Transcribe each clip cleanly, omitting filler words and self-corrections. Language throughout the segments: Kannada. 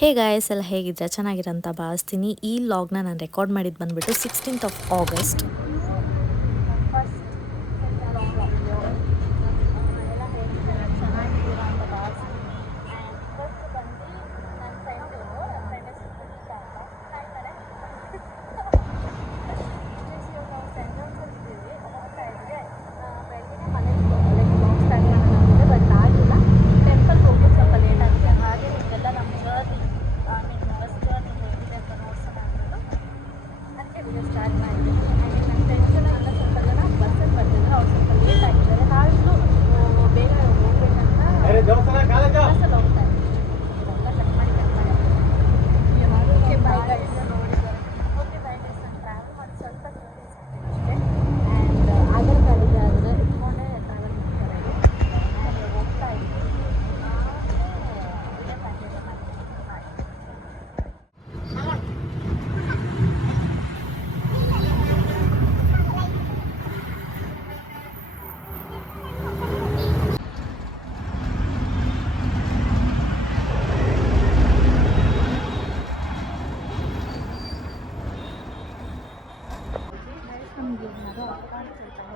ಹೇ ಗಾಯ್ಸ್ ಎಲ್ಲ ಹೇಗಿದ್ರೆ ಚೆನ್ನಾಗಿರಂತ ಭಾವಿಸ್ತೀನಿ. ಈ ಲಾಗ್ನ ನಾನು ರೆಕಾರ್ಡ್ ಮಾಡಿದ್ದು ಬಂದುಬಿಟ್ಟು 16th of August.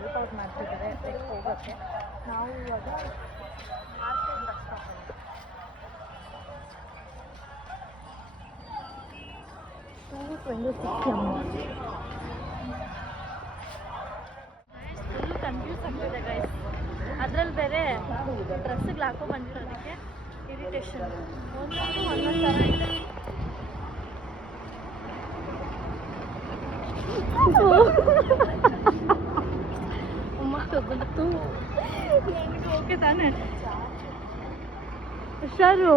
Help out ಮಾಡ್ತಿದ್ದಾರೆ ಹೋಗೋಕ್ಕೆ. ನಾವು ಇವಾಗ ಫುಲ್ ಕನ್ಫ್ಯೂಸ್ ಆಗ್ತಿದೆ ಗೈಸ್. ಅದ್ರಲ್ಲಿ ಬೇರೆ ಡ್ರೆಸ್ಸಿಗೆ ಹಾಕೋ ಬಂದಿರೋದಕ್ಕೆ ಇರಿಟೇಷನ್. ಒಂದೊಂದು ಥರ ಇದೆ. ಬಂತು ಓಕೆ ತಾನೆ. ಹುಷಾರು.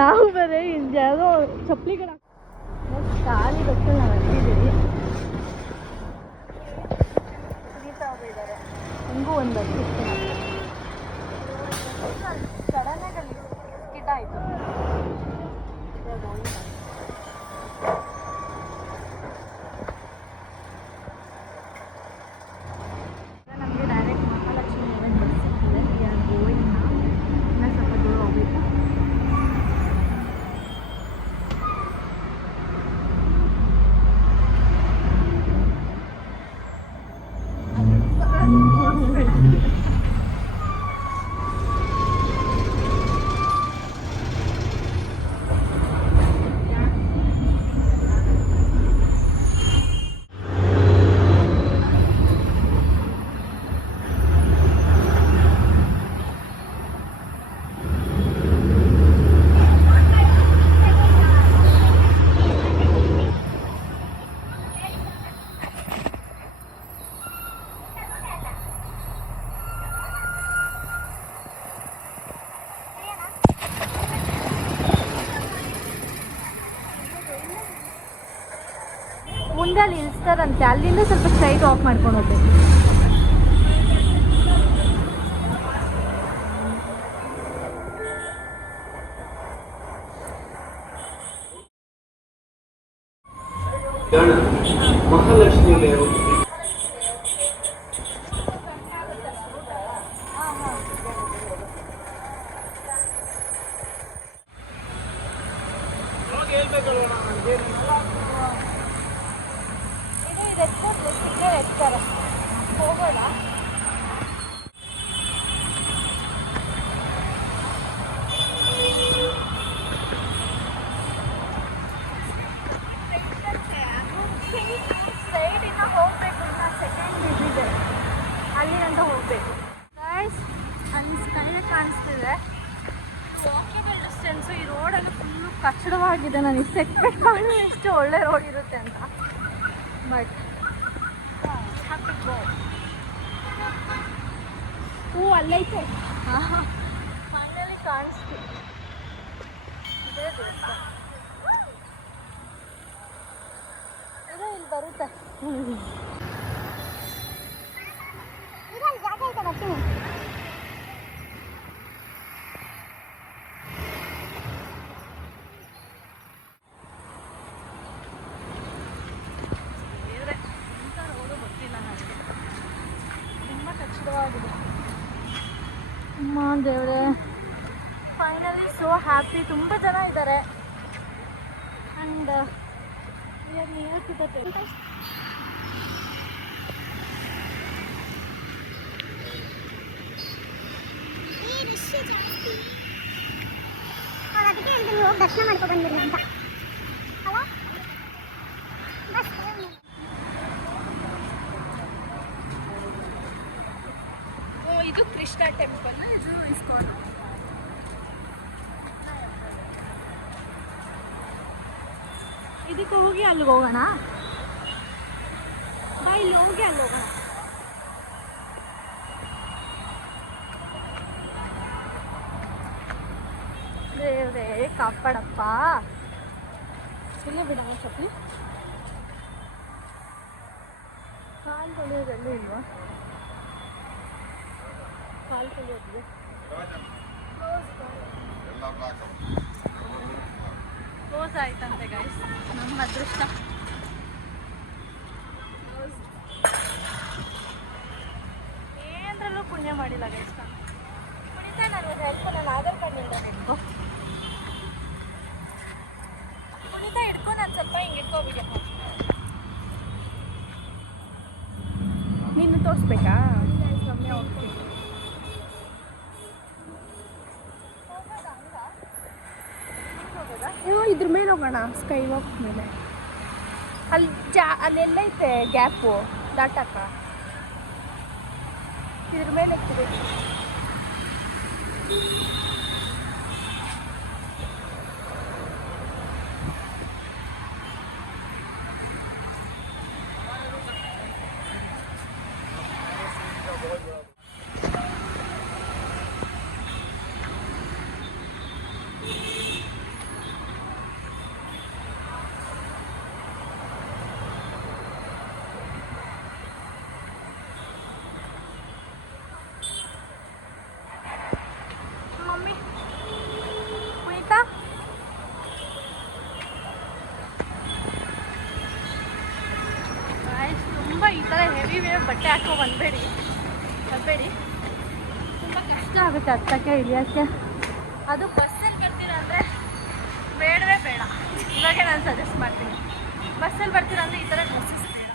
ನಾವು ಬೇರೆ ಯಾವುದೋ ಚಪ್ಪಲಿಗಳು ಖಾಲಿ ಬಸ್ಸಲ್ಲಿ ನಾವು ಹತ್ತಿದ್ದೀವಿ. ಸುನೀತಾ ಅವರು ಇದ್ದಾರೆ. ಹಿಂಗೂ ಒಂದು ಬಸ್ ಸಡನ್ನಾಗಿ ಅಲ್ಲಿ ಸ್ಕಿಡ್ ಆಯಿತು. ಮುಂದೆ ಅಲ್ಲಿ ಇಳಿಸ್ತಾರಂತೆ, ಅಲ್ಲಿಂದ ಸ್ವಲ್ಪ ಸ್ಟ್ರೈಟ್ ಆಫ್ ಮಾಡ್ಕೊಂಡು ಹೋಗ್ಬೇಕು. ಮಹಾಲಕ್ಷ್ಮಿ ಹೋಗೋಣ. ಸ್ಟ್ರೈಟ್ ಇಂದ ಹೋಗ್ಬೇಕು. ಇನ್ನು ಸೆಕೆಂಡ್ ಇದಿದೆ, ಅಲ್ಲಿಂದ ಹೋಗ್ಬೇಕು. ಗೈಸ್ ಸ್ಕೈಲೇ ಕಾಣಿಸ್ತಿದೆ. Walkable distance. ಈ ರೋಡಲ್ಲಿ ಫುಲ್ಲು ಕಚ್ಚಡವಾಗಿದೆ. ನಾನು ಇಷ್ಟು ಎಕ್ಸ್ಪೆಕ್ಟ್ ಮಾಡಿ ಎಷ್ಟು ಒಳ್ಳೆ ರೋಡ್ ಇರುತ್ತೆ ಅಂತ. But who ಅಲ್ಲೈತೆ. ಫೈನಲಿ ಕಾಣಿಸ್ತು. ಇದೇ ದೇವಸ್ಥಾನ. ಇದೇ ಇಲ್ಲಿ ಬರುತ್ತೆ. ಜಾಗ ಐತೆ ಮತ್ತೆ. ತುಂಬ ಕಚ್ಚಡವಾಗಿದೆ. ಅಮ್ಮ ದೇವರೇ, ಫೈನಲಿ ಸೋ ಹ್ಯಾಪಿ. ತುಂಬ ಜನ ಇದ್ದಾರೆ. and we are near to the temple. ಅದಕ್ಕೆ ಹೇಳಿದ್ರು ಹೋಗಿ ದರ್ಶನ ಮಾಡ್ಕೊಂಡು ಬಂದಿಲ್ಲ ಅಂತ ಅಲ್ಲ. ಇದು ಕೃಷ್ಣ ಟೆಂಪಲ್, ಇದು ಇಸ್ಕಾನ್. ಇದಕ್ಕೆ ಹೋಗಿ ಅಲ್ಲಿಗೆ ಹೋಗೋಣ, ಇಲ್ಲಿ ಹೋಗಿ ಅಲ್ಲಿ ಹೋಗೋಣ. ದೇವ್ರೇ ಕಾಪಾಡಪ್ಪ. ಇಲ್ಲೇ ಬಿಡೋಣ ಚಪ್ಪಲಿ. ಕಾಲು ತೊಳೆಯೋದೆಲ್ಲೂ ಇಲ್ವಾ? ಕಾಲು ತೊಳೆಯೋದು ಕ್ಲೋಸ್ ಆಯ್ತಂತೆ ಗೈಸ್. ನಮ್ಮ ಅದೃಷ್ಟ. ಏನರಲ್ಲೂ ಪುಣ್ಯ ಮಾಡಿಲ್ಲ ಗೈಸ್. ಕುಣಿತಾ ನಾನು ಹೆಲ್ಪ್ ನಾನು ಆಧಾರ್ ಕಾರ್ಡ್ನಿಂದ ಹಿಡ್ಕೊ, ಕುಣಿತಾ ಹಿಡ್ಕೊ, ನಾನು ಸ್ವಲ್ಪ ಹಿಂಗೆ ಇಟ್ಕೋಬಿಡಿ. ನೀನು ತೋರಿಸ್ಬೇಕಾ? ಒಮ್ಮೆ ಹೋಗ್ತೀನಿ. ಇದ್ರ ಮೇಲೆ ಹೋಗೋಣ, ಸ್ಕೈ ವಾಕ್ ಮೇಲೆ. ಅಲ್ಲೆಲ್ಲ ಐತೆ ಗ್ಯಾಪು ದಾಟಕ್ಕ. ಇದ್ರ ಮೇಲೆ ಹೋಗ್ತೀವಿ. ಈ ಥರ ಹೆವಿ ವೇವ್ ಬಟ್ಟೆ ಹಾಕೋ ಬಂದಬೇಡಿ, ತುಂಬ ಕಷ್ಟ ಆಗುತ್ತೆ ಹತ್ತಕ್ಕೆ ಇಳಿಯೋಕ್ಕೆ. ಅದು ಬಸ್ಸಲ್ಲಿ ಬರ್ತೀರ ಅಂದರೆ ಬೇಡವೇ ಬೇಡ. ಇವಾಗೆ ನಾನು ಸಜೆಸ್ಟ್ ಮಾಡ್ತೀನಿ, ಬಸ್ಸಲ್ಲಿ ಬರ್ತೀರ ಅಂದರೆ ಈ ಥರ ಡ್ರೆಸ್ಸಸ್ ಬೇಡ.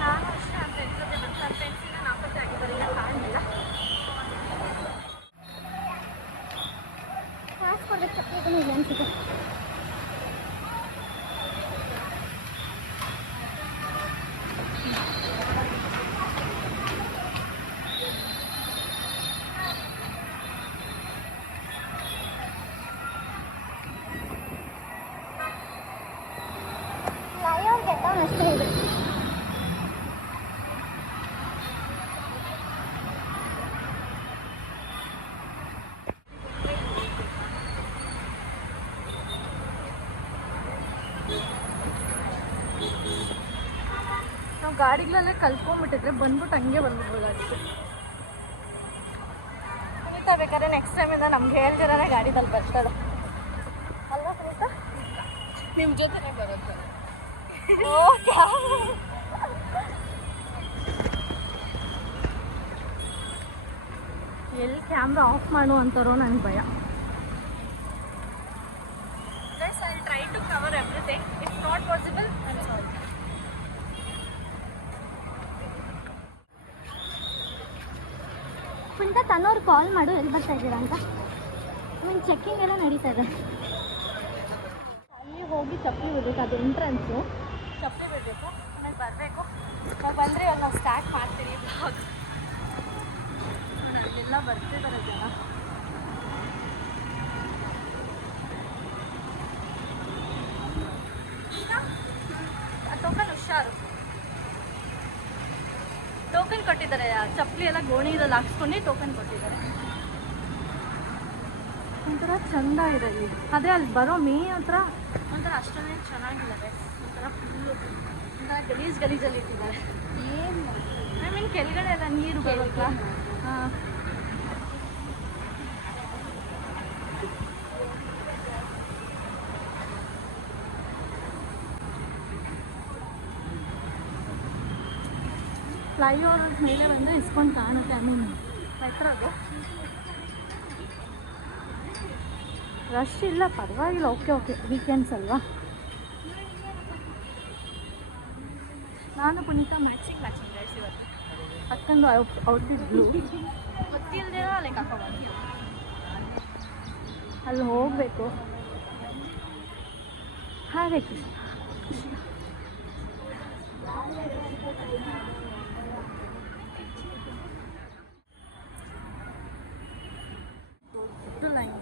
ನಾನು ಅಷ್ಟೇ ಅಂತ ಎನ್ಸೋದೆ, ಬಟ್ ನನ್ನ ಫ್ರೆಂಡ್ಸಿನ ನಾಪತ್ತೆ ಆಗಿದ್ದಾರೆ, ಇಲ್ಲ ಕಾಣಲಿಲ್ಲ. ಕಾಸು ಕೊಡ್ಬೇಕು, ಚಪ್ಪಲಿ ಇಲ್ಲ ಅನ್ಸುತ್ತೆ. ಫ್ಲೈಓವರ್ ಗೆಟ್ಟವನು ಅಷ್ಟೇ ಇದೆ. ನಾವು ಗಾಡಿಗಳಲ್ಲೇ ಕಲ್ತ್ಕೊಂಡ್ಬಿಟ್ಟಿದ್ರೆ ಬಂದ್ಬಿಟ್ಟು ಹಂಗೆ ಬಂದ್ಬಿಡ್ಬೋದಾಗಿತ್ತು. ಸುನೀತಾ ಬೇಕಾದ್ರೆ ನೆಕ್ಸ್ಟ್ ಟೈಮಿಂದ ನಮ್ಗೆ ಹೇಳ್ದಿರೇ ಗಾಡಿದಲ್ಲಿ ಬರ್ತಾಳೆ ಅಲ್ವಾ ಸುನೀತಾ? ನಿಮ್ಮ ಜೊತೆನೇ ಬರುತ್ತೆ. ಎಲ್ಲಿ ಕ್ಯಾಮ್ರಾ ಆಫ್ ಮಾಡು ಅಂತಾರೋ ನನಗೆ ಭಯ. Guys, I'll try to cover everything. If not possible, I'm sorry. ಪುಣ್ಯ ತನ್ನೋರು ಕಾಲ್ ಮಾಡು, ಎಲ್ಲಿ ಬರ್ತಾ ಇದ್ದೀರಾ ಅಂತ. ಆಮೇಲೆ ಚೆಕ್ಕಿಂಗ್ ಎಲ್ಲ ನಡೀತಾ ಇದೆ. ಅಲ್ಲಿ ಹೋಗಿ ಚಪ್ಪಲಿ ಬಿಡಬೇಕು, ಅದು ಎಂಟ್ರೆನ್ಸು. ಚಪ್ಪಲಿ ಬಿಡಬೇಕು, ಆಮೇಲೆ ಬರಬೇಕು. ನಾವು ಬಂದರೆ ಇವಾಗ ನಾವು ಸ್ಟಾರ್ಟ್ ಮಾಡ್ತೀವಿ. ಬ್ಲಾಗ್ ಅಲ್ಲೆಲ್ಲ ಬರ್ತಿದ್ದಾರೆ ಜನ. ಟೋಕನ್ ಹುಷಾರು, ಟೋಕನ್ ಕೊಟ್ಟಿದ್ದಾರೆ. ಚಪ್ಪಲಿ ಎಲ್ಲ ಗೋಣಿದಲ್ಲಿ ಹಾಕ್ಸ್ಕೊಂಡು ಟೋಕನ್ ಕೊಟ್ಟಿದ್ದಾರೆ. ಒಂಥರ ಚಂದ ಇದೆ ಇಲ್ಲಿ. ಅದೇ ಅಲ್ಲಿ ಬರೋ ಮೇ ಹತ್ರ ಒಂಥರ ಅಷ್ಟೊಂದೇ ಚೆನ್ನಾಗಿಲ್ಲ. ಒಂಥರ ಫುಲ್ಲು ಒಂಥರ ಗಲೀಜಲ್ಲಿ ಇಟ್ಟಿದ್ದಾರೆ. ಏನು ಐ ಮೀನ್ ಕೆಳಗಡೆ ಎಲ್ಲ ನೀರು ಬರುತ್ತಾ? ಹಾಂ, ಫ್ಲೈಓವರ್ ಮೇಲೆ ಬಂದು ಇಸ್ಕೊಂಡು ಕಾಣುತ್ತೆ. ಐ ಮೀನ್ ಮೆಟ್ರೋದು ರಶ್ ಇಲ್ಲ, ಪರವಾಗಿಲ್ಲ. ಓಕೆ ವೀಕೆಂಡ್ಸ್ ಅಲ್ವಾ. ನಾನು ಪುನೀತ ಮ್ಯಾಚಿಂಗ್ ಗೈಸ್ ಇವತ್ತು ಹಾಕೊಂಡು ಔಟ್ಫಿಟ್ ಬ್ಲೂ ಗೊತ್ತಿಲ್ಲದೆ ಲೈಕ್ ಹಾಕೊಂಡು ಅಲ್ಲಿ ಹೋಗಬೇಕು. ಹಾಗೆ ಕೃಷ್ಣ ದೊಡ್ಡ ಲೈನ್.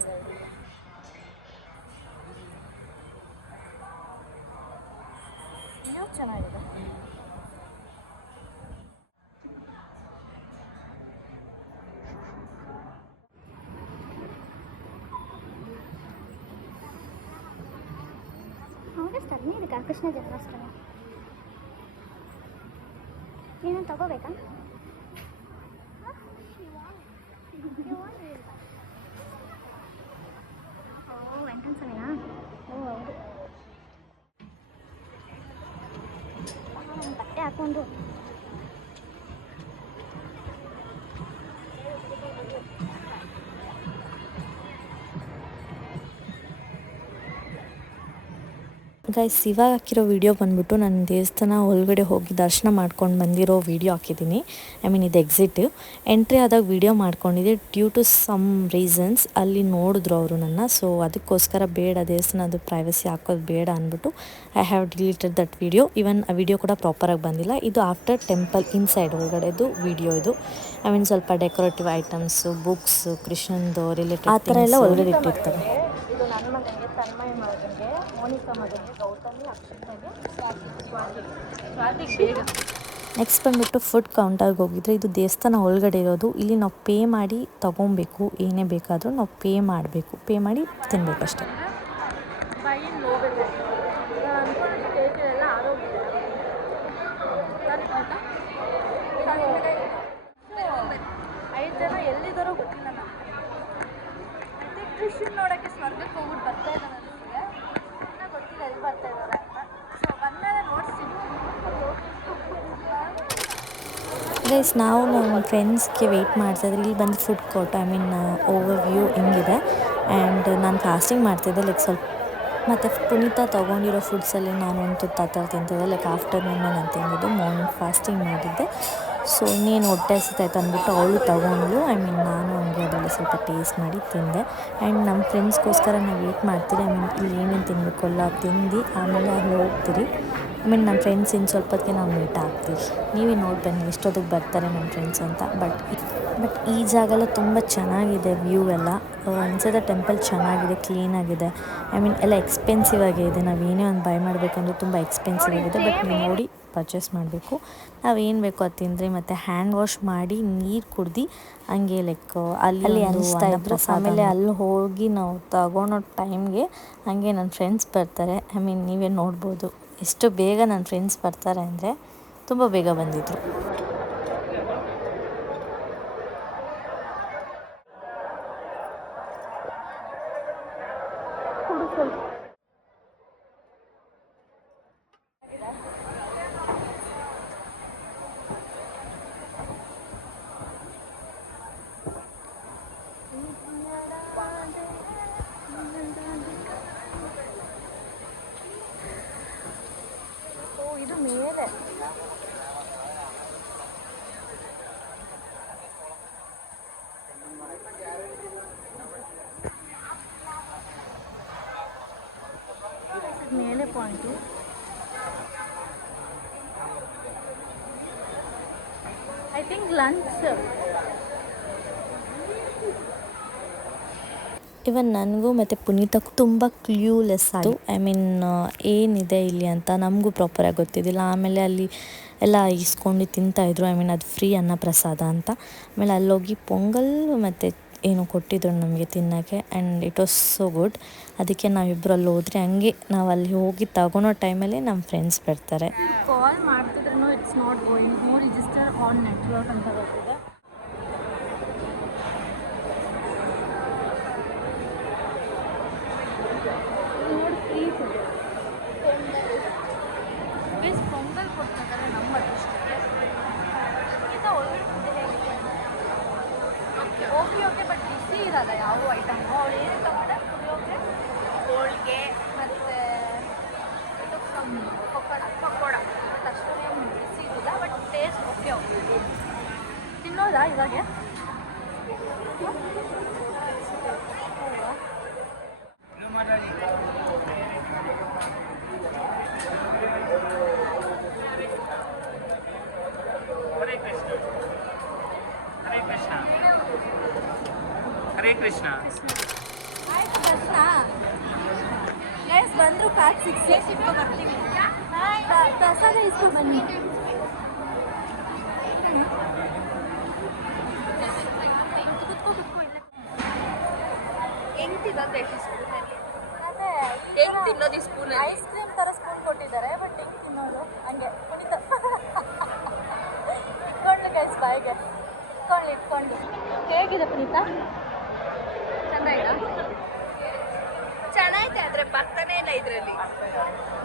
ಏನು ಚೆನ್ನಾಗಿದೆ. ಆಗಸ್ಟ್ 15 ಕೃಷ್ಣ ಜನ್ಮಾಷ್ಟಮಿ. ನೀನು ತಗೋಬೇಕಾ? ಓ ವೆಂಕಟಸ್ವಾಮಿನಾ? ಓ ಹೌದು. ಬಟ್ಟೆ ಹಾಕೊಂಡು ಗೈಸ್, ಇವಾಗ ಹಾಕಿರೋ ವಿಡಿಯೋ ಬಂದುಬಿಟ್ಟು ನಾನು ದೇವಸ್ಥಾನ ಒಳಗಡೆ ಹೋಗಿ ದರ್ಶನ ಮಾಡ್ಕೊಂಡು ಬಂದಿರೋ ವಿಡಿಯೋ ಹಾಕಿದ್ದೀನಿ. ಐ ಮೀನ್ ಇದು ಎಕ್ಸಿಟ್. ಎಂಟ್ರಿ ಆದಾಗ ವಿಡಿಯೋ ಮಾಡ್ಕೊಂಡಿದ್ದೆ. ಡ್ಯೂ ಟು ಸಮ್ ರೀಸನ್ಸ್ ಅಲ್ಲಿ ನೋಡಿದ್ರು ಅವರು ನನ್ನ. ಸೊ ಅದಕ್ಕೋಸ್ಕರ ಬೇಡ, ದೇವಸ್ಥಾನದ್ದು ಪ್ರೈವಸಿ ಹಾಕೋದು ಬೇಡ ಅಂದ್ಬಿಟ್ಟು I have deleted that video. Even ಆ ವಿಡಿಯೋ ಕೂಡ ಪ್ರಾಪರಾಗಿ ಬಂದಿಲ್ಲ. ಇದು ಆಫ್ಟರ್ ಟೆಂಪಲ್ ಇನ್ಸೈಡ್ ಒಳಗಡೆದು ವಿಡಿಯೋ ಇದು. ಐ ಮೀನ್ ಸ್ವಲ್ಪ ಡೆಕೋರೇಟಿವ್ ಐಟಮ್ಸು, ಬುಕ್ಸ್, ಕೃಷ್ಣಂದು ರಿಲೇಟೆಡ್ ಆ ಥರ ಎಲ್ಲ ಒಳಗಡೆ ಇಟ್ಟಿರ್ತಾರೆ. ಇದು ನನ್ನ ಮಗನಿಗೆ, ತನ್ಮಯ ಮಗನಿಗೆ, ಮೋನಿಕಾ ಮಗನಿಗೆ, ಗೌತಮಿ, ಅಕ್ಷಿತಾಗೆ, ಸ್ವಾತಿಗೆ ಬೇಗ. ನೆಕ್ಸ್ಟ್ ಬಂದುಬಿಟ್ಟು ಫುಡ್ ಕೌಂಟರ್ಗೆ ಹೋಗಿದ್ರೆ, ಇದು ದೇವಸ್ಥಾನ ಒಳಗಡೆ ಇರೋದು. ಇಲ್ಲಿ ನಾವು ಪೇ ಮಾಡಿ ತೊಗೊಬೇಕು. ಏನೇ ಬೇಕಾದರೂ ನಾವು ಪೇ ಮಾಡಬೇಕು. ಪೇ ಮಾಡಿ ತಿನ್ನಬೇಕಷ್ಟೆ. ಬೈನ್ ಹೋಗುತ್ತೆ. ಎಲ್ಲ ಆರೋಗ್ಯ 5 ಜನ ಎಲ್ಲಿದ್ದಾರೋ ಗೊತ್ತಿಲ್ಲ ನಮಗೆ. ಮತ್ತೆ ಕೃಷ್ಣನ್ ನೋಡೋಕ್ಕೆ ಸ್ವರ್ಗಕ್ಕೆ ಹೋಗ್ಬಿಟ್ಟು ಬರ್ತಾ ಇದ್ದಾರೆ ನನಗೆ. ಇನ್ನೂ ಗೊತ್ತಿಲ್ಲ ಎಲ್ಲಿ ಬರ್ತಾ ಇದ್ದಾರೆ ಅಂತ. ಸೊ ಬಂದಾಗ ನೋಡ್ತೀನಿ. ಗೈಸ್, ನಾವು ನಮ್ಮ ಫ್ರೆಂಡ್ಸ್ಗೆ ವೆಯ್ಟ್ ಮಾಡ್ತಾಯಿದ್ರೆ ಇಲ್ಲಿ ಬಂದು food court, I mean over view ಹಿಂಗಿದೆ. ಆ್ಯಂಡ್ ನಾನು ಫಾಸ್ಟಿಂಗ್ ಮಾಡ್ತಿದ್ದೆ. ಲೈಕ್ ಸ್ವಲ್ಪ ಮತ್ತು ಪುನೀತ ತೊಗೊಂಡಿರೋ ಫುಡ್ಸಲ್ಲಿ ನಾನು ಒಂದು ಥರ ತಿಂತಿದ್ದೆ. ಲೈಕ್ ಆಫ್ಟರ್ನೂನ್ ನಾನು ತಿಂದಿದ್ದು, ಮಾರ್ನಿಂಗ್ ಫಾಸ್ಟಿಂಗ್ ಮಾಡಿದ್ದೆ. ಸೊ ಇನ್ನೇನು ಹೊಟ್ಟೆ ಹಸಿತಾಯ್ತು ಅಂದ್ಬಿಟ್ಟು ಅವಳು ತೊಗೊಂಡ್ಲು. ಐ ಮೀನ್ ನಾನು ಹಂಗೆ ಅದರಲ್ಲಿ ಸ್ವಲ್ಪ ಟೇಸ್ಟ್ ಮಾಡಿ ತಿಂದೆ. ಆ್ಯಂಡ್ ನಮ್ಮ ಫ್ರೆಂಡ್ಸ್ಗೋಸ್ಕರ ನಾವು ವೇಟ್ ಮಾಡ್ತೀರಿ. ಐ ಮೀನ್ ಇಲ್ಲಿ ಏನೇನು ತಿನ್ನಬೇಕು ಎಲ್ಲ ತಿಂದು ಆಮೇಲೆ ಅಲ್ಲಿ ಹೋಗ್ತೀರಿ. ಐ ಮೀನ್ ನಮ್ಮ ಫ್ರೆಂಡ್ಸ್ ಇನ್ನು ಸ್ವಲ್ಪ ಹೊತ್ತಿಗೆ ನಾವು ಮೀಟ್ ಆಗ್ತೀವಿ. ನೀವೇ ನೋಡಿ ಬನ್ನಿ ಎಷ್ಟೊತ್ತಿಗೆ ಬರ್ತಾರೆ ನಮ್ಮ ಫ್ರೆಂಡ್ಸ್ ಅಂತ. ಬಟ್ ಈ ಜಾಗ ಎಲ್ಲ ತುಂಬ ಚೆನ್ನಾಗಿದೆ. ವ್ಯೂ ಎಲ್ಲ ಇನ್ಸೈಡ್ ದ ಟೆಂಪಲ್ ಚೆನ್ನಾಗಿದೆ, ಕ್ಲೀನಾಗಿದೆ. ಐ ಮೀನ್ ಎಲ್ಲ ಎಕ್ಸ್ಪೆನ್ಸಿವ್ ಆಗಿದೆ. ನಾವೇನೇ ಒಂದು ಬೈ ಮಾಡಬೇಕಂದ್ರೆ ತುಂಬ ಎಕ್ಸ್ಪೆನ್ಸಿವ್ ಆಗಿದೆ. ಬಟ್ ನೀವು ನೋಡಿ ಪರ್ಚೇಸ್ ಮಾಡಬೇಕು. ನಾವೇನು ಬೇಕೋ ಅದು ತಿಂದರೆ ಮತ್ತು ಹ್ಯಾಂಡ್ ವಾಶ್ ಮಾಡಿ ನೀರು ಕುಡ್ದು ಹಂಗೆ ಲೈಕ್ ಅಲ್ಲಿ ಅನಿಸ್ತಾ ಇದ್ರು. ಆಮೇಲೆ ಅಲ್ಲಿ ಹೋಗಿ ನಾವು ತಗೊಳೋ ಟೈಮ್ಗೆ ಹಾಗೆ ನನ್ನ ಫ್ರೆಂಡ್ಸ್ ಬರ್ತಾರೆ. ಐ ಮೀನ್ ನೀವೇ ನೋಡ್ಬೋದು ಎಷ್ಟು ಬೇಗ ನನ್ನ ಫ್ರೆಂಡ್ಸ್ ಬರ್ತಾರೆ ಅಂದರೆ ತುಂಬ ಬೇಗ ಬಂದಿದ್ರು. ಇದು ಮೇಲೆ ಮೇಲೆ ಪಾಯಿಂಟು. I think lunch. ಇವನ್ ನನಗೂ ಮತ್ತು ಪುನೀತಕ್ಕೂ ತುಂಬ ಕ್ಲ್ಯೂಲೆಸ್ ಆಯಿತು. ಐ ಮೀನ್ ಏನಿದೆ ಇಲ್ಲಿ ಅಂತ ನಮಗೂ ಪ್ರಾಪರಾಗಿ ಗೊತ್ತಿದ್ದಿಲ್ಲ. ಆಮೇಲೆ ಅಲ್ಲಿ ಎಲ್ಲ ಇಸ್ಕೊಂಡು ತಿಂತಾಯಿದ್ರು. ಐ ಮೀನ್ ಅದು ಫ್ರೀ ಅನ್ನಪ್ರಸಾದ ಅಂತ. ಆಮೇಲೆ ಅಲ್ಲೋಗಿ ಪೊಂಗಲ್ ಮತ್ತು ಏನು ಕೊಟ್ಟಿದ್ರು ನಮಗೆ ತಿನ್ನೋಕ್ಕೆ and it was so good. ಅದಕ್ಕೆ ನಾವಿಬ್ಬರು ಅಲ್ಲಿ ಹೋದರೆ ಹಂಗೆ ನಾವು ಅಲ್ಲಿ ಹೋಗಿ ತಗೊಳೋ ಟೈಮಲ್ಲಿ ನಮ್ಮ ಫ್ರೆಂಡ್ಸ್ ಬರ್ತಾರೆ. ಕಾಲ್ ಮಾಡ್ತಿದ್ರು it's not going, no register on network ಅಂತ ಬರ್ತಿದೆ. ನೋಡಿ ಫ್ರೀ ಫುಡ್ ಬೇಸ್ ಪೊಂಗಲ್ ಕೊಡ್ತಿದ್ದಾರೆ ನಮ್ಮ ಅದೃಷ್ಟಕ್ಕೆ. ಇದಕ್ಕಿಂತ ಒಳ್ಳೆ ಫುಡ್ ಹೇಗಿದೆ? ಓಕೆ ಬಟ್ ಬಿಸಿ ಇರಲ್ಲ ಯಾವ ಐಟಮು. ಅವಳು ಏನೇ ತಗೊಂಡೆ ಪುಳಿಯೋಗರೆ, ಹೋಳಿಗೆ ಮತ್ತು ಇದು ಪಕೋಡ ಬಟ್ ಅಷ್ಟೊಂದೇನು ಬಿಸಿ ಇರಲಿಲ್ಲ, ಬಟ್ ಟೇಸ್ಟ್ ಓಕೆ ತಿನ್ನೋದಾ ಇವಾಗೆ? ಹರೇ ಕೃಷ್ಣ. ಆಯ್ತು ಕೃಷ್ಣ ಗೈಸ್ ಬಂದರು. ಪ್ಯಾಕ್ 6 days ಇಟ್ಕೊ ಬರ್ತೀವಿ. ಪ್ರಸಾದ ಇಸ್ಕೊ ಬನ್ನಿ. ಹೆಂಗೆ ತಿನ್ನೋದು ಸ್ಪೂನಲ್ಲಿ? ಹೆಂಗೆ ತಿನ್ನೋದು ಈ ಸ್ಪೂನಲ್ಲಿ? ಐಸ್ ಕ್ರೀಮ್ ಥರ ಸ್ಪೂನ್ ಕೊಟ್ಟಿದ್ದಾರೆ, ಬಟ್ ಹೆಂಗೆ ತಿನ್ನೋದು? ಹಂಗೆ ಕುಣಿತ ಇಟ್ಕೊಂಡು ಗೈಸ್ ಬಾಯಿಗೆ ಇಟ್ಕೊಂಡು. ಹೇಗಿದೆ ಪುನೀತ? ಚೆನ್ನಾಗಿದೆ, ಆದರೆ ಬರ್ತಾನೆ ಇಲ್ಲ ಇದರಲ್ಲಿ.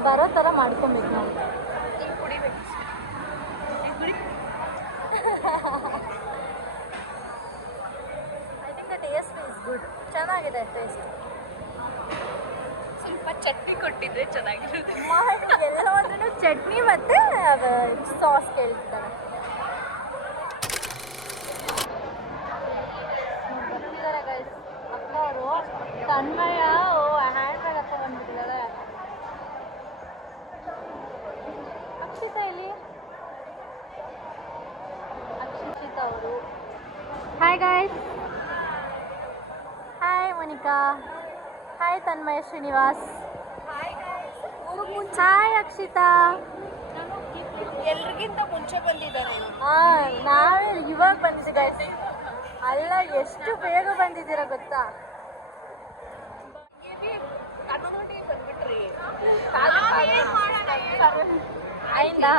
ಬರೋ ಥರ ಮಾಡ್ಕೊಬೇಕು ನಾವು. ಈಗ ಕುಡಿಬೇಕು. I think the taste is good. ಚೆನ್ನಾಗಿದೆ ಟೇಸ್ಟ್. ಸ್ವಲ್ಪ ಚಟ್ನಿ ಕೊಟ್ಟಿದ್ರೆ ಚೆನ್ನಾಗಿರುತ್ತೆ. ಎಲ್ಲ ಒಂದ್ರೂ ಚಟ್ನಿ ಮತ್ತು ಸಾಸ್ ಕೇಳ್ತಿದ್ದಾರೆ. ಬರ್ತಿದ್ದಾರೆ ಗೈಸ್ ಅಕ್ಕ ಅವರು. ತನ್ಮಯ ಹ್ಯಾಂಡ್ ಬ್ಯಾಗ್ ಹತ್ತ ಬಂದ್ಬಿಟ್ಟಿದ್ದಾಳೆ. ಅಕ್ಷಿತಾ ಇಲ್ಲಿ? ಅಕ್ಷಿತಾ ಅವರು. Hi guys. Hi Monica. Hi Tanmaya Srinivas. Hi Akshita. ಎಲ್ರಿಗಿಂತ ಮುಂಚೆ ಬಂದಿದ್ದಾರೆ. ಹಾಂ, ನಾವೇ ಇವಾಗ ಬಂದಿದ್ದೆ ಗೈಸ್. ಅಲ್ಲ, ಎಷ್ಟು ಬೇಗ ಬಂದಿದ್ದೀರಾ ಗೊತ್ತಾ? ಆಯ್ತಾ?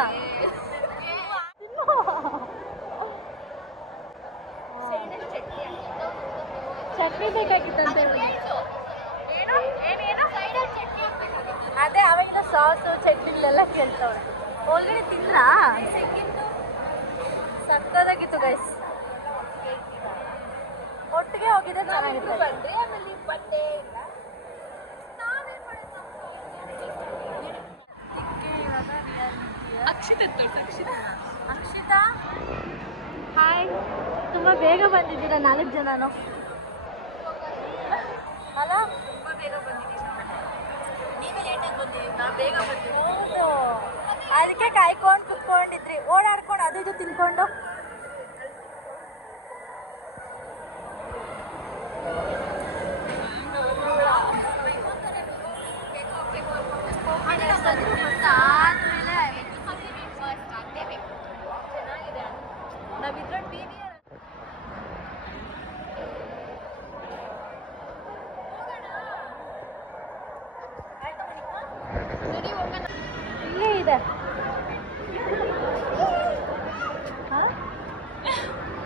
ಚಟ್ನಿ ಬೇಕಾಗಿತ್ತಂತೆ. ಅದೇ ಅವಾಗಿನ ಸಾಸು ಚಟ್ನಿಗಳೆಲ್ಲ ಕೇಳ್ತವ್ರೆ. ಒಳಗಡೆ ತಿಂದ್ರಾ? ಸಕ್ಕದಾಗಿತ್ತು ಗೈಸ್. ಒಟ್ಟಿಗೆ ಹೋಗಿದ್ರೆ ಚೆನ್ನಾಗಿತ್ತು. ಆಮೇಲೆ ಬಟ್ಟೆ ಇಲ್ಲ. ಅಕ್ಷಿತಾ ಹಾಯ್. ತುಂಬ ಬೇಗ ಬಂದಿದ್ದೀರಾ 4 ಜನನು ಅಲ್ಲ? ತುಂಬ ಬೇಗ ಬಂದಿದ್ದೀರಾ. ನೀವೇ ಲೇಟಾಗಿ ಬಂದಿದ್ದೀವಿ, ನಾವು ಬೇಗ ಬಂದಿದ್ದೀವಿ. ಹೌದು, ಅದಕ್ಕೆ ಕಾಯ್ಕೊಂಡು ಕುತ್ಕೊಂಡಿದ್ರಿ, ಓಡಾಡ್ಕೊಂಡು ಅದು ಇದು ತಿನ್ಕೊಂಡು. ಇಲ್ಲೇ ಇದೆ.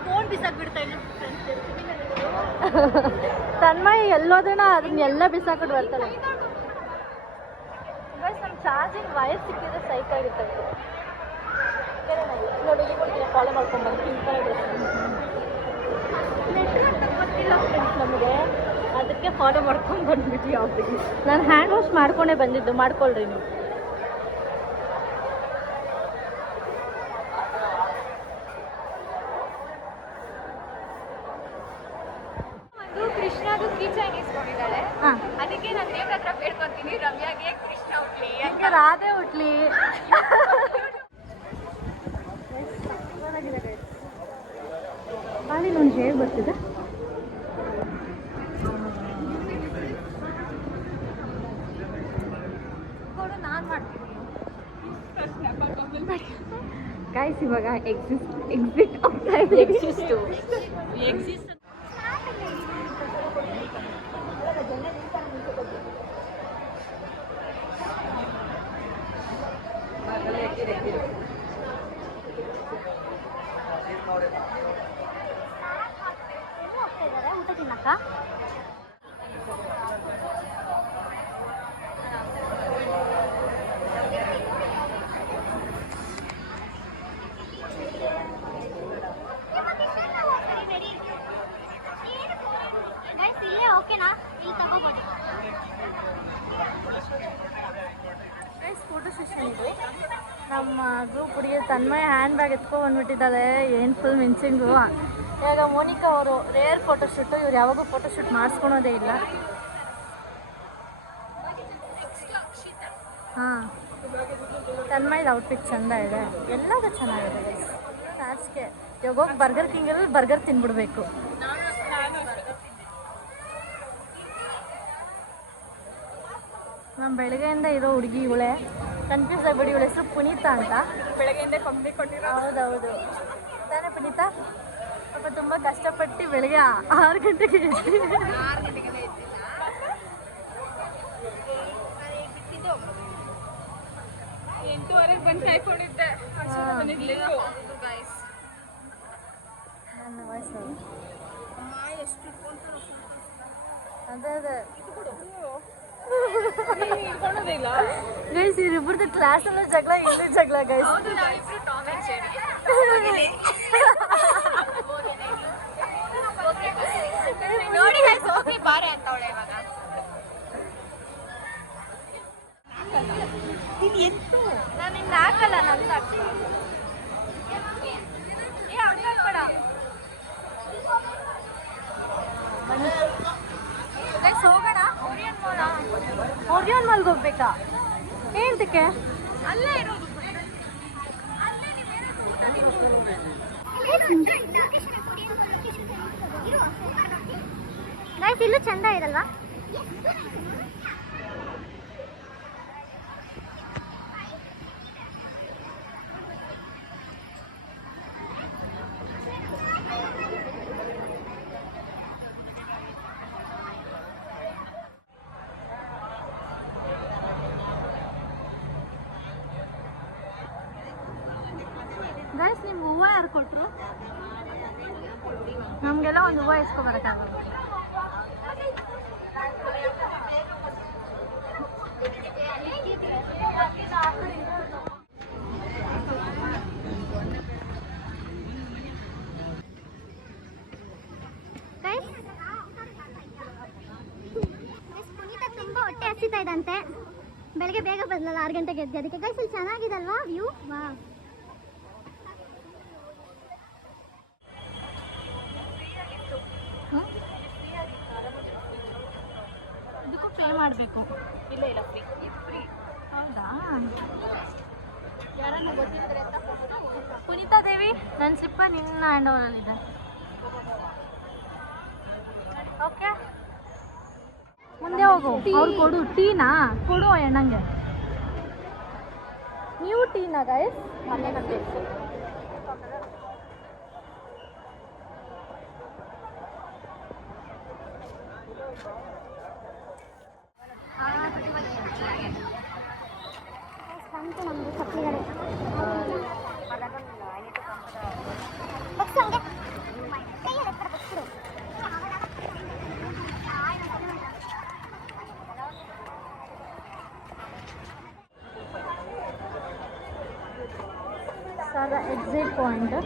ಫೋನ್ ಬಿಸಾಕ್ಬಿಡ್ತಾ ಇಲ್ಲ. ತನ್ಮಯ ಎಲ್ಲೋದನ್ನ ಅದನ್ನೆಲ್ಲ ಬಿಸಾಕ್ಬಿಟ್ಟು ಬರ್ತಾಳೆ. ನಮ್ಮ ಚಾರ್ಜಿಂಗ್ ವೈರ್ ಸಿಕ್ಕಿದ್ರೆ ಸೈಕ್ ಆಗಿರುತ್ತೆ. ನೋಡಿ ಫಾಲೋ ಮಾಡ್ಕೊಂಡ್ಬಂದು ನೆಟ್ವರ್ಕ್ ಗೊತ್ತಿಲ್ಲ ಫ್ರೆಂಡ್ಸ್ ನಮಗೆ, ಅದಕ್ಕೆ ಫಾಲೋ ಮಾಡ್ಕೊಂಡು ಬಂದ್ಬಿಟ್ಟು ಅವ್ರಿಗೆ. ನಾನು ಹ್ಯಾಂಡ್ ವಾಶ್ ಮಾಡ್ಕೊಂಡೇ ಬಂದಿದ್ದು, ಮಾಡ್ಕೊಳ್ರಿ ನೀವು. ಕೃಷ್ಣದು ಕೀಚೈನ್ ಇಸ್ಕೊಂಡಿದ್ದಾಳೆ. ಅದಕ್ಕೆ ನಾನು ದೇವ್ರ ಹತ್ರ ಬೇಡ್ಕೊಂತೀನಿ, ರಮ್ಯಾಗೆ ಕೃಷ್ಣ ಹುಟ್ಲಿ, ಹಂಗೆ ರಾಧೆ ಹುಟ್ಲಿ. ಬಾಲಿ ನೋಡಿ ಹೇಗೆ ಬರ್ತಿದೆ. ನಾನು ಮಾಡ್ತೀನಿ ಗೈಸ್. ಇವಾಗ ಎಕ್ಸಿಟ್ ಆಗ್ತಾ ಇದೆ. ಹೋಗ್ತಾ ಇದ್ದಾರೆ ಊಟ ತಿನ್ನಕ್ಕ. ಇಲ್ಲೇ ಓಕೆನಾ? ಇಲ್ಲಿ ತಗೋಬೋದು. ಫೋಟೋ ಸೆಷನ್ ಇದು. ನಮ್ಮ ಗ್ರೂಪ್ ಹುಡುಗಿ ತನ್ಮಯ ಹ್ಯಾಂಡ್ ಬ್ಯಾಗ್ ಎತ್ಕೊಂಡು ಬಂದ್ಬಿಟ್ಟಿದ್ದಾಳೆ. ಏನು ಫುಲ್ ಮಿಂಚಿಂಗು. ಇವಾಗ ಮೋನಿಕಾ ಅವರು ರೇರ್ ಫೋಟೋಶೂಟು. ಇವ್ರು ಯಾವಾಗೂ ಫೋಟೋಶೂಟ್ ಮಾಡಿಸ್ಕೊಳೋದೇ ಇಲ್ಲ. ಹಾಂ, ತನ್ಮಯದ ಔಟ್ಫಿಟ್ ಚೆಂದ ಇದೆ, ಎಲ್ಲದೂ ಚೆನ್ನಾಗಿದೆ. ನಾಚಿಕೆ ಇವಾಗ ಹೋಗಿ ಬರ್ಗರ್ ಕಿಂಗಲ್ಲಿ ಬರ್ಗರ್ ತಿನ್ಬಿಡ್ಬೇಕು. ನಮ್ಮ ಬೆಳಗ್ಗೆಯಿಂದ ಇರೋ ಹುಡುಗಿ ಇವಳೆ, ಕನ್ಫ್ಯೂಸ್ ಆಗ್ಬಿಡಿ. ಇವಳ ಹೆಸರು ಪುನೀತಾ ಅಂತ. ಬೆಳಗ್ಗೆಯಿಂದ ಕಂಪ್ನಿ ಕೊಟ್ಟಿರೋ. ಹೌದೌದು ತಾನೇ ಪುನೀತಾ? ಪಾಪ ತುಂಬ ಕಷ್ಟಪಟ್ಟು ಬೆಳಗ್ಗೆ 6 ಗಂಟೆಗೆ ಎದ್ದು 8:30 ಬಂದು ಕಾಯ್ಕೊಂಡಿದ್ದೆ. ನನ್ನ ವಯಸ್ಸು ಅದೇ ಗೈಸ್, ಇವ್ರಿಬ್ರದ್ದು ಕ್ಲಾಸಲ್ಲೂ ಜಗಳ, ಇಲ್ಲೂ ಜಗಳ ಗೈಸ್. ನಾನು ಇನ್ನು ಹಾಕಲ್ಲ, ನಂದು ಹಾಕ್ತೀನಿ. ಹಂಗಾಕ್ಬೇಡ ಗೈಸ್. ಹೋಗೋಣ ಓರಿಯನ್ ಮಾಲ್ಗೆ ಹೋಗ್ಬೇಕಾ? ಏನಕ್ಕೆ? ಅಲ್ಲೇ ಇರೋದು. ಗೈಸ್ ಇಲ್ಲೂ ಚಂದ ಇರಲ್ವಾ? ಗೈಸ್, ನಿಮ್ಗೆ ಹೂವು ಯಾರು ಕೊಟ್ಟರು? ನಮಗೆಲ್ಲ ಒಂದು ಹೂವು ಇಸ್ಕೊಬರೋಕ್ಕಾಗಲ್ಲ. ಪುನೀತ ತುಂಬ ಹೊಟ್ಟೆ ಹಸಿತಾ ಇದಂತೆ. ಬೆಳಗ್ಗೆ ಬೇಗ ಬಂದಲ್ಲ, 6 ಗಂಟೆಗೆ ಎದ್ದು. ಅದಕ್ಕೆ ಗೈಸ್ ಇಲ್ಲಿ ಚೆನ್ನಾಗಿದಲ್ವಾ ವ್ಯೂ? ವಾ, ಇದಕ್ಕೂ ಪೇ ಮಾಡಬೇಕು? ಇಲ್ಲ ಫ್ರೀ. ಹೌದಾ? ಪುನೀತಾ ದೇವಿ, ನನ್ನ ಸ್ಲಿಪ್ಪ ನಿನ್ನ ಹ್ಯಾಂಡ್ ಓವರಲ್ಲಿದೆ. ಓಕೆ, ಮುಂದೆ ಹೋಗು. ಅವ್ರು ಕೊಡು. ಟೀನಾ ಕೊಡು ಅಣ್ಣಂಗೆ. ನೀವು ಟೀನಾ ಗೈಸ್? ಬಂತು ನಮ್ಮದು ಚಪ್ಪಲಿಗಳು. Sir exit point.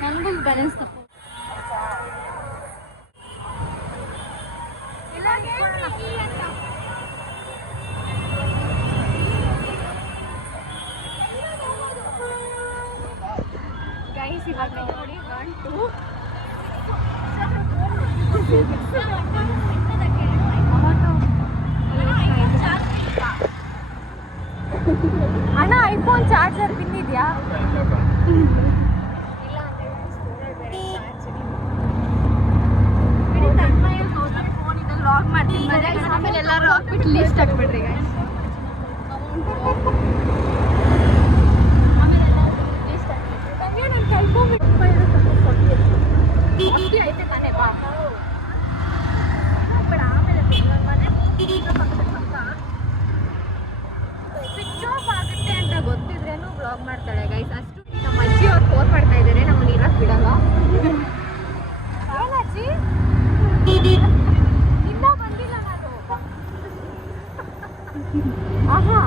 ನನಗೂ ಬ್ಯಾಲೆನ್ಸ್ ತಪ್ಪು. ಗೈಸ್ ಇವಾಗ ನೋಡಿ 1 2 ಅಣ್ಣ, ಐಫೋನ್ ಚಾರ್ಜರ್ ಪಿನ್ ಇದೆಯಾ? ಫೋನ್ ಇದೆ, ಲಾಗ್ ಮಾಡ್ತೀನಿ. ಆಮೇಲೆ ಎಲ್ಲರೂ ಹಾಕ್ಬಿಟ್ಟು ಲೀಸ್ಟ್ ಹಾಕ್ಬಿಡ್ರಿ ಗೈಸ್. ಅಕ್ಕಿ ಐತೆ ತಾನೇ ಬಾ ಬೇಡ ಆಮೇಲೆ ನನ್ನ ಮನೆ ಸ್ವಿಚ್ ಆಫ್ ಆಗುತ್ತೆ ಅಂತ ಗೊತ್ತಿದ್ರೇನು ಬ್ಲಾಗ್ ಮಾಡ್ತಾಳೆ ಗೈಸ್. ಅಷ್ಟು ನಮ್ಮ ಅಜ್ಜಿ ಅವ್ರು ಫೋನ್ ಮಾಡ್ತಾ ಇದ್ದಾರೆ, ನಮ್ಮನ್ನ ಇರಕ್ಕೆ ಬಿಡಲ್ಲ. ಏನಜ್ಜಿ ಇನ್ನೂ ಬಂದಿಲ್ಲ ನಾನು. ಆಹಾ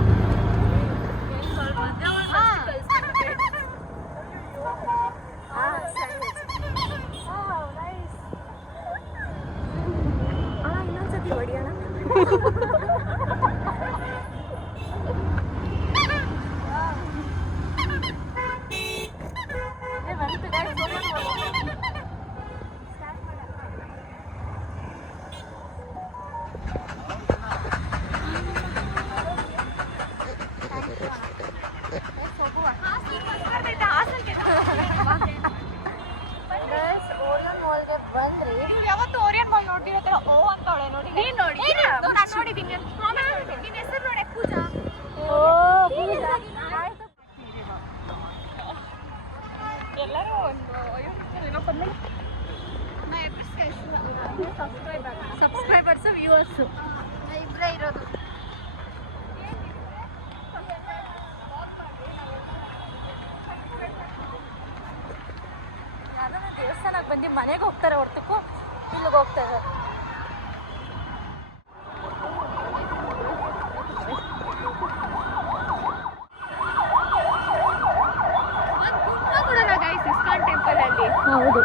ಇನ್ನೊಂದ್ಸತಿ ಹೊಡಿಯೋಣ. ಯಾವತ್ತು ಓರಿಯನ್ ಮಾಲ್ ನೋಡಿರೋ ತರ ಓ ಅಂತವಳೆ ನೋಡಿ. ನೀನ್ ನೋಡಿ ನಾನು ನೋಡಿದ್ದೀನಿ. ನಿನ್ನ ಹೆಸರು ನೋಡಿ ಪೂಜಾ. ಓ ಪೂಜಾ ಎಲ್ಲರೂ ಒಂದು ಸಬ್ಸ್ಕ್ರೈಬರ್ಸ್ ವ್ಯೂವರ್ಸ್ ಇಬ್ಬರೇ ಇರೋದು. ಯಾವ್ದಾದ್ರು ದೇವಸ್ಥಾನಕ್ಕೆ ಬಂದು ಮನೆಗೆ ಹೋಗ್ತಾರೆ ಹೊರತಕ್ಕೂ ಇಲ್ಲಿಗೆ ಹೋಗ್ತಾ ಇದ್ದಾರೆ. ಇಸ್ಕಾನ್ ಟೆಂಪಲ್ ಅಲ್ಲಿ ಹೌದು.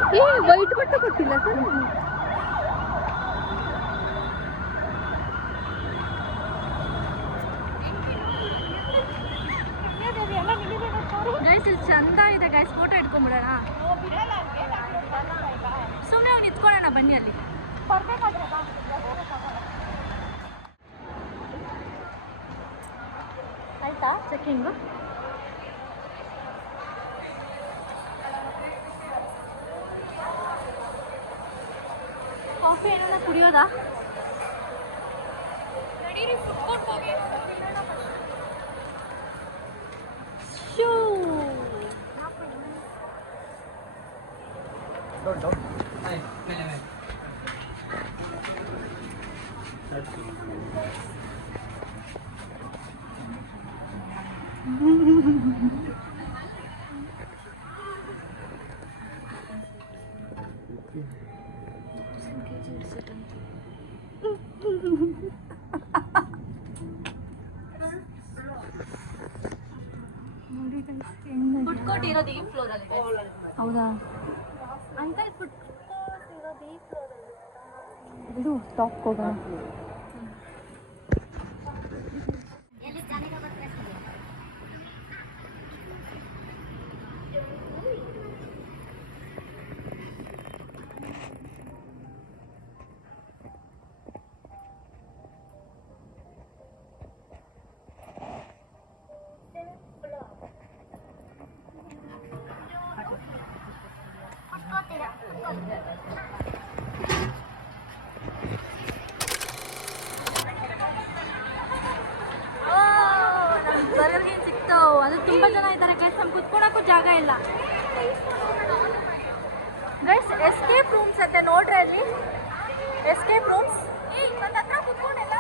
ವೈಟ್ ಬಟ್ಟೆ ಕೊಟ್ಟಿಲ್ಲ ಸರ್. ಗೈಸ್ ಇಲ್ಲಿ ಚಂದ ಇದೆ ಗೈಸ್, ಫೋಟೋ ಇಟ್ಕೊಂಡ್ಬಿಡೋಣ. ಸುಮ್ಮನೆ ಅವ್ನು ನಿಂತ್ಕೊಳ್ಳೋಣ ಬನ್ನಿ ಅಲ್ಲಿ. ಆಯ್ತಾ ಚೆಕ್ಕಿಂಗು? ಕಾಫಿ ಏನಾರ ಕುಡಿಯೋದಾ? ನಡೀರಿ ಫುಡ್ ಕೋರ್ಟ್ ಹೋಗಿ. ಫುಡ್ ಕೋರ್ಟ್ ಇರೋದು ಈ ಫ್ಲೋರ್ ಅಲ್ಲಿ. ಹೌದಾ ಅಂಕಲ್? ಫುಡ್ ಕೋರ್ಟ್ ಇರೋದು ಈ ಫ್ಲೋರ್ ಅಲ್ಲಿ. ಇದು ಟಾಪ್ ಹೋಗೋಣ. ಬರ್ಗರ್ಗೆ ಸಿಕ್ತಾವು. ಅದು ತುಂಬ ಜನ ಇದ್ದಾರೆ ಗೈಸ್, ನಮ್ಗೆ ಕುತ್ಕೊಳಕ್ಕೂ ಜಾಗ ಇಲ್ಲ ಗೈಸ್. ಎಸ್ಕೇಪ್ ರೂಮ್ಸ್ ಅಂತ ನೋಡ್ರಿ ಅಲ್ಲಿ, ಎಸ್ಕೇಪ್ ರೂಮ್ಸ್. ನನ್ನ ಹತ್ರ ಕುತ್ಕೊಂಡೆಲ್ಲ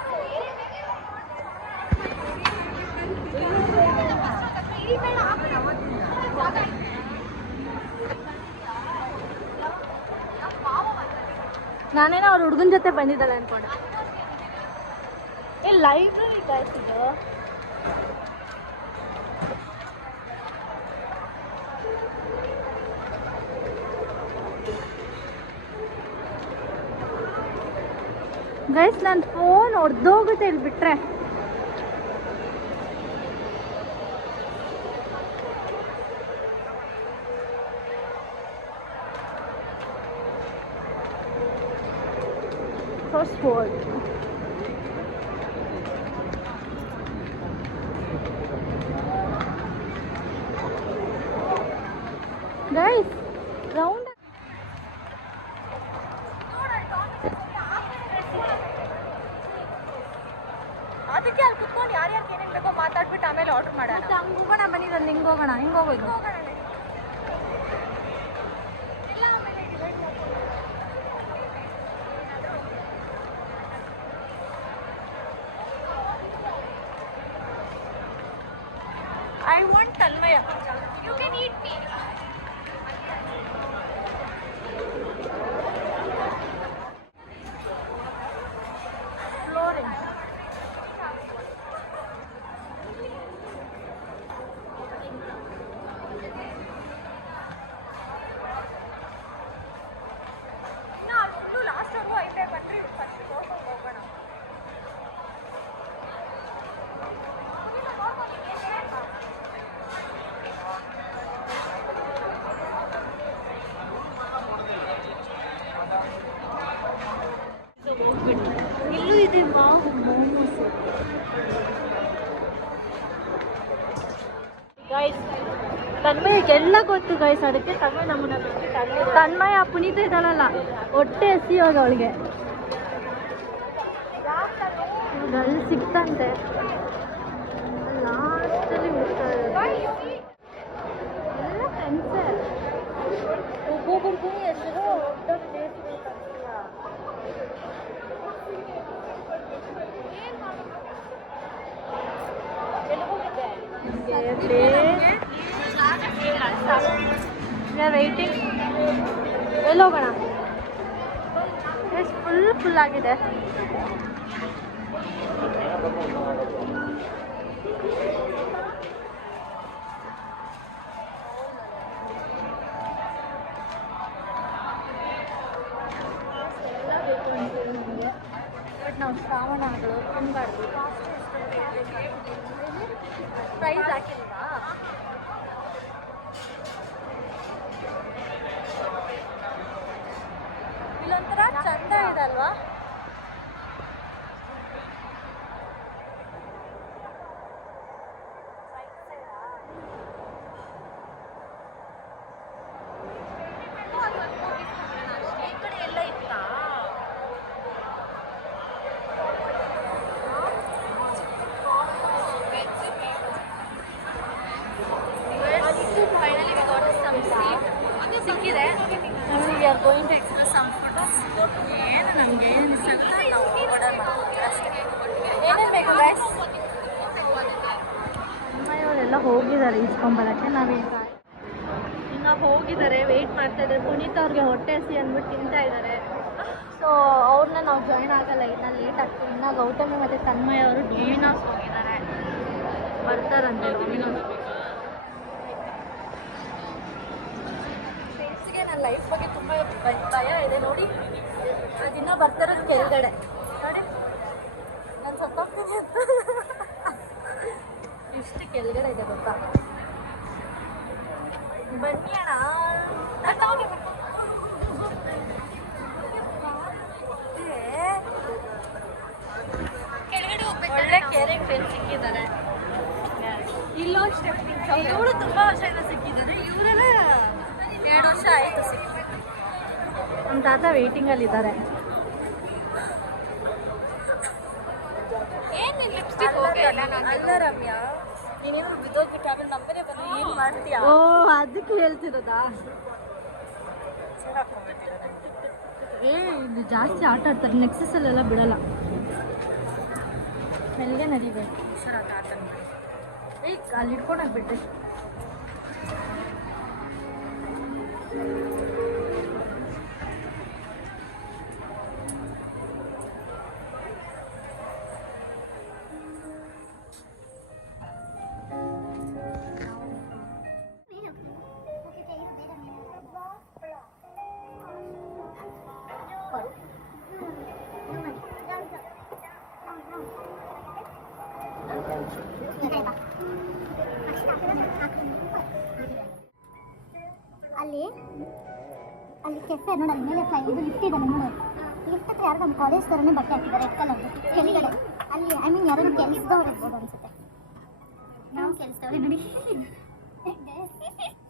ನಾನೇನೋ ಅವ್ರ ಹುಡುಗನ ಜೊತೆ ಬಂದಿದ್ದಾಳೆ ಅನ್ಕೊಂಡೆ. ಲೈಬ್ರರಿ ಗೈಸ್ ಇದು. ಗೈಸ್ ನನ್ನ ಫೋನ್ ಹೊಡೆದೋಗುತ್ತೆ ಇಲ್ಲಿ ಬಿಟ್ರೆ. First word. Guys, round. ಅದಕ್ಕೆ ಅಲ್ಲಿ ಕುತ್ಕೊಂಡು ಯಾರ್ಯಾರು ಏನೇನು ಬೇಕೋ ಮಾತಾಡ್ಬಿಟ್ಟು ಆಮೇಲೆ ಆರ್ಡರ್ ಮಾಡೋಣ. ಮತ್ತೆ ಹಂಗೆ ಹೋಗೋಣ ಬನ್ನಿ, ಒಂದು ಹಿಂಗೆ ಹೋಗೋಣ. ಹಿಂಗೆ ಹೋಗೋದು ಇಲ್ಲ ಆಮೇಲೆ I want Tanmaya. You can eat me. Flooring. No, last time I went country first ಹೋಗೋಣ. ಇಲ್ಲೂ ಇದೆ ಮೋಮೋಸ್. ಗೈಸ್ ತನ್ಮಯಕ್ಕೆಲ್ಲ ಗೊತ್ತು ಗೈಸ್, ಅದಕ್ಕೆ ತನ್ಮಯ ನಮ್ಮನ್ನ ತನ್ಮಯ ಪುನೀತ ಇದ್ದಾಳಲ್ಲ ಹೊಟ್ಟೆ ಹಸಿ ಇವಾಗ ಅವಳಿಗೆ ಅಲ್ಲಿ ಸಿಕ್ತಂತೆ ಲಾಸ್ಟಲ್ಲಿ ಎಲ್ಲ ಫ್ರೆಂಡ್ಸೇ. ಒಬ್ಬೊಬ್ರಿಗೂ ಹೆಸರು ವೆಯ್ಟಿಂಗ್. ಎಲ್ಲಿ ಹೋಗೋಣ? ಫುಲ್ ಆಗಿದೆ. ಬಟ್ ನಾವು ಶ್ರಾವಣಗಳು ತಿನ್ಬಾರ್ದು. ಪ್ರೈಸ್ ಹಾಕಿಲ್ವಾ? ಇಲ್ಲೊಂಥರ ಚಂದ ಇದೆ ಅಲ್ವಾ? ಈ ಕಡೆ ಎಲ್ಲ ಇತ್ತಾ? ಸಿಕ್ಕಿದೆ. ನಮಗೆ are going to express some food. ಏನು ನಮಗೆ ಏನು ಇಷ್ಟ ಆಗುತ್ತೆ ನಾವು ಆರ್ಡರ್ ಮಾಡ್ತೀವಿ ಅಷ್ಟೇ. ಏನೇನು ಬೇಕು ಗೈಸ್? ಅಮ್ಮಯವರೆಲ್ಲ ಹೋಗಿದ್ದಾರೆ ಇಸ್ಕೊಂಬರಕ್ಕೆ. ಇನ್ನು ಹೋಗಿದ್ದಾರೆ, ವೆಯ್ಟ್ ಮಾಡ್ತಾ ಇದ್ದಾರೆ. ಪುನೀತ್ ಅವ್ರಿಗೆ ಹೊಟ್ಟೆ ಹಸಿ ಅಂದ್ಬಿಟ್ಟು ತಿಂತಾ ಇದ್ದಾರೆ. ಸೊ ಅವ್ರನ್ನ ನಾವು ಜಾಯ್ನ್ ಆಗಲ್ಲ, ಇನ್ನು ಲೇಟ್ ಆಗ್ತೀವಿ. ಇನ್ನು ಗೌತಮಿ ಮತ್ತು ತನ್ಮಯ ಅವರು ಡೊಮಿನೋಸ್ ಹೋಗಿದ್ದಾರೆ, ಬರ್ತಾರಂತೆ ಡೊಮಿನೋಸ್. ನನ್ನ ಲೈಫ್ ಬಗ್ಗೆ ತುಂಬ ಭಯ ಇದೆ ನೋಡಿ. ದಿನ ಬರ್ತಾರೋದು ಕೆಳಗಡೆ ನೋಡಿ, ನಾನು ಸತ್ತೋಗ್ತೀನಿ ಅಂತ. ಇಷ್ಟು ಕೆಳಗಡೆ ಇದೆ ಗೊತ್ತಾ? ಬನ್ನಿ ಅಣ್ಣ. ಒಳ್ಳೆ ಕೆರೆ ಫ್ರೆಂಡ್ ಸಿಕ್ಕಿದ್ದಾರೆ. ಇಲ್ಲೊಂದು ಸ್ಟೆಪ್ ಇವಳು ತುಂಬ ವರ್ಷದಿಂದ ಸಿಕ್ಕಿದ್ದಾರೆ. ಇವರೆಲ್ಲ 2 ವರ್ಷ ಆಯಿತು ಸಿಕ್ಕಿ. ನಮ್ಮ ತಾತ ವೇಟಿಂಗಲ್ಲಿದ್ದಾರೆ. ಏನು ಲಿಪ್ಸ್ಟಿಕ್ ಅಲ್ಲ ರಮ್ಯಾ, ನೀನೇನು ಬಿದ್ದೋಗ್ಬಿಟ್ಟು ಆಮೇಲೆ ನಂಬರೇ ಬಂದು ಏನು ಮಾಡ್ತೀಯಾ? ಓ ಅದಕ್ಕೆ ಹೇಳ್ತಿರೋದಾ? ಇದು ಜಾಸ್ತಿ ಆಟ ಆಡ್ತಾರೆ, ನೆಕ್ಸಸ್ಸಲ್ಲೆಲ್ಲ ಬಿಡಲ್ಲ. ಮೆಲ್ಗೆ ನಡಿಬೇಕು. ಅಲ್ಲಿ ಇಟ್ಕೊಂಡೋಗ್ಬಿಟ್ಟೆ. ಅಲ್ಲಿ ಕೆಫೆ ನೋಡಿ, ಅಲ್ಲಿ ಮೇಲೆ ಇದು ಲಿಫ್ಟ್ ಇದೆ ನೋಡಿ. ಲಿಫ್ಟ್ ಹತ್ರ ಯಾರು ನಮ್ಮ ಕಾಲೇಜ್ ಥರನೇ ಬಟ್ಟೆ ಹಾಕಿದ್ದಾರೆ, ರೆಡ್ ಕಲರ್ ಕೆಳಗಡೆ. ಅಲ್ಲಿ ಐ ಮೀನ್ ಯಾರು ಕೆಲಸದವ್ರು ಇರ್ಬೋದು ಅನ್ಸುತ್ತೆ. ನಾವು ಕೆಲಸದವ್ರೆ ನೋಡಿ.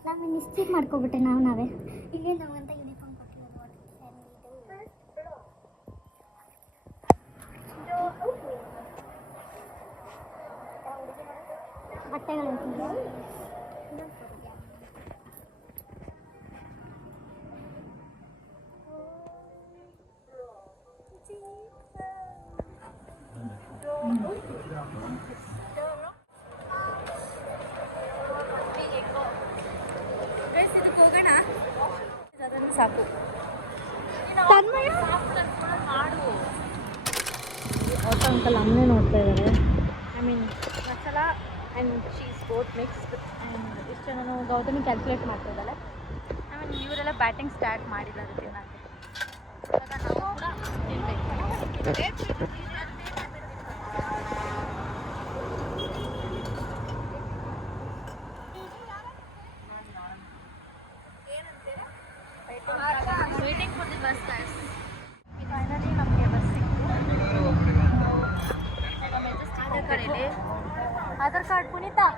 ನಾವು ನಿಶ್ಚಿತ ಮಾಡ್ಕೊಬಿಟ್ಟೆ ನಾವೇ. ಇಲ್ಲೇ ನಮಗಂತ ಯೂನಿಫಾರ್ಮ್ ಕೊಟ್ಟಿರೋದು. ಬಟ್ಟೆಗಳು ಇರ್ತಿದೆ. ಹೋಗೋಣ, ಅದನ್ನು ಸಾಕು. ಆಟೋ ಅಂಕಲ್ ಅಮ್ಮನೇ ನೋಡ್ತಾ ಇದ್ದಾರೆ. I mean masala and cheese boat mixed and ಇಷ್ಟು ನಾನು ಗೌತಮಿ ಕ್ಯಾಲ್ಕುಲೇಟ್ ಮಾಡ್ತಾ ಇದ್ದಾಳೆ. ಐ ಮೀನ್ ಇವರೆಲ್ಲ ಬ್ಯಾಟಿಂಗ್ ಸ್ಟಾರ್ಟ್ ಮಾಡಿದ್ದಾರೆ ತಿನ್ನೋಕ್ಕೆ. ಇವಾಗ ನಾವು ಕೂಡ ತಿನ್ನಬೇಕು. Waiting for the bus, guys. Finally, ನಮಗೆ ಬಸ್ ಸಿಕ್ತು. ಆಧಾರ್ ಕಾರ್ಡ್ ಇಲ್ಲಿ. ಆಧಾರ್ ಕಾರ್ಡ್ ಪುನೀತಾ.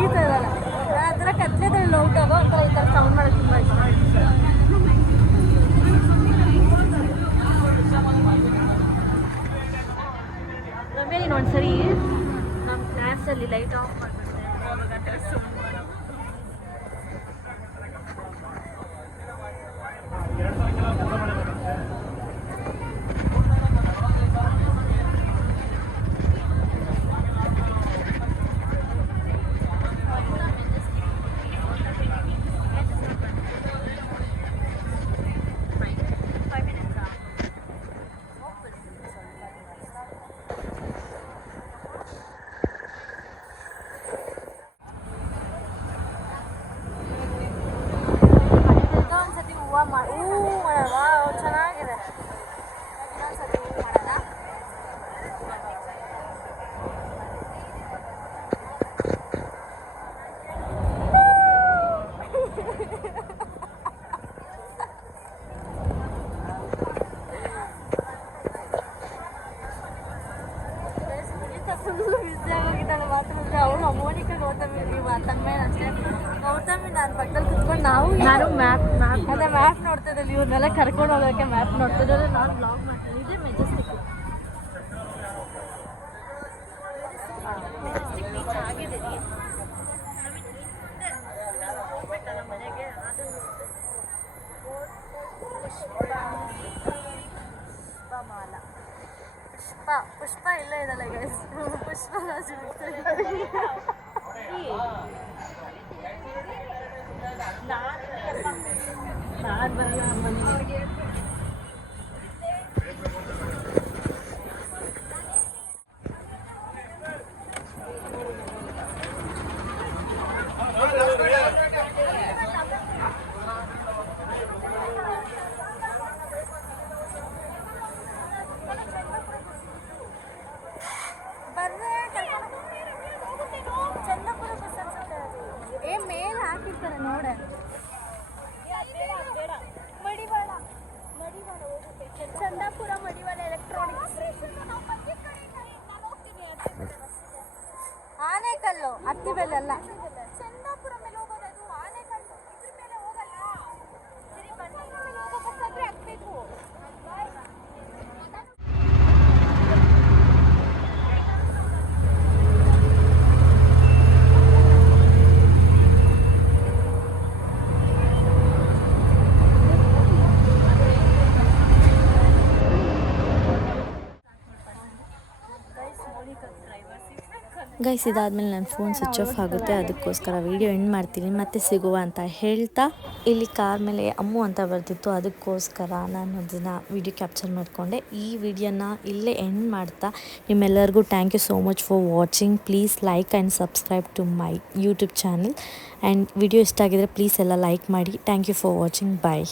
ಈ ಥರ ಆ ಥರ ಕತ್ಲೆದಲ್ಲಿ ಹೋಗ್ತಾಗೋ ಒಂಥರ ಈ ಥರ ಸೌಂಡ್ ಮಾಡೋದು ತುಂಬ ಇಷ್ಟ. ರಮ್ಯ ನೀನು ಒಂದ್ಸರಿ ನಮ್ಮ ಕ್ಲಾಸಲ್ಲಿ ಲೈಟ್ ಆಫ್ ಮಾಡಿಬಿಡ್ತೇನೆ. ಚೆನ್ನಾಗಿದೆ. ಇನ್ನೊಂದ್ಸತಿ ಮಾಡೋಣ. ಫುಲ್ಲು ಬಿಸಿ ಆಗೋಗಿದ್ದಾಳೆ ಮಾತಾಡಿದ್ರೆ. ಅವಳು ಅಮೋನಿಕ ಗೌತಮಿ ತನ್ಮೇಲೆ ಅಷ್ಟೇ. ಗೌತಮಿ ನಾನು ಪಕ್ಕದಲ್ಲಿ ಕುತ್ಕೊಂಡು ನಾನು ಮ್ಯಾಪ್ ಅದೇ ಮ್ಯಾಪ್ ನೋಡ್ತಾ ಇದ್ದಲ್ಲಿ ಇವ್ರನ್ನೆಲ್ಲ ಕರ್ಕೊಂಡು ಹೋಗೋಕ್ಕೆ ಮ್ಯಾಪ್ ನೋಡ್ತಿದ್ದಾರೆ. ನಾನು ಬ್ಲಾಗ್ ಮಾಡ್ತೀನಿ. ಇದೇ ಮೆಜೆಸ್ಟಿಕ್ ಬೀಚ್ ಆಗಿದ್ದೀನಿ. ಹೋಗ್ಬೇಕಲ್ಲ ಮನೆಗೆ. ಅದನ್ನು ಪುಷ್ಪಮಾಲ ಪುಷ್ಪ ಇಲ್ಲೇ ಇದಲ್ಲ ಗೈಸ್. ಪುಷ್ಪರಾಜು ನಾನು ಬರಲ್ಲ ಮನೆಗೆ. ಮೇಲೆ ಹಾಕಿರ್ತಾರೆ ನೋಡ. ಚಂದಾಪುರ ಮಡಿವಾಳ ಎಲೆಕ್ಟ್ರಾನಿಕ್ಸ್. ಆನೆಕಲ್ಲು ಹತ್ತಿಬೆಲ್ಲ. ಚಂದಾಪುರ ಮೇಲೆ ಹೋಗೋದು ಆನೆಕಲ್ಲು. ಇದ್ರ ಮೇಲೆ ಹೋಗಲ್ಲ. ಸರಿ ಬಂಡಿ ಮೇಲೆ ಹೋಗಬೇಕಾದ್ರೆ ಹತ್ತಬೇಕು. ಗೈಸ್ ಇದಾದಮೇಲೆ ನನ್ನ ಫೋನ್ ಸ್ವಿಚ್ ಆಫ್ ಆಗುತ್ತೆ, ಅದಕ್ಕೋಸ್ಕರ ವೀಡಿಯೋ ಎಂಡ್ ಮಾಡ್ತೀನಿ. ಮತ್ತೆ ಸಿಗುವ ಅಂತ ಹೇಳ್ತಾ ಇಲ್ಲಿ ಕಾರ್ ಮೇಲೆ ಅಮ್ಮು ಅಂತ ಬರ್ತಿತ್ತು, ಅದಕ್ಕೋಸ್ಕರ ನಾನು ಅದನ್ನು ವೀಡಿಯೋ ಕ್ಯಾಪ್ಚರ್ ಮಾಡಿಕೊಂಡೆ. ಈ ವಿಡಿಯೋನ ಇಲ್ಲೇ ಎಂಡ್ ಮಾಡ್ತಾ ನಿಮ್ಮೆಲ್ಲರಿಗೂ thank you so much for watching. Please like and subscribe to my YouTube channel. And video ಇಷ್ಟ ಆಗಿದರೆ ಪ್ಲೀಸ್ ಎಲ್ಲ ಲೈಕ್ ಮಾಡಿ. Thank you for watching. Bye.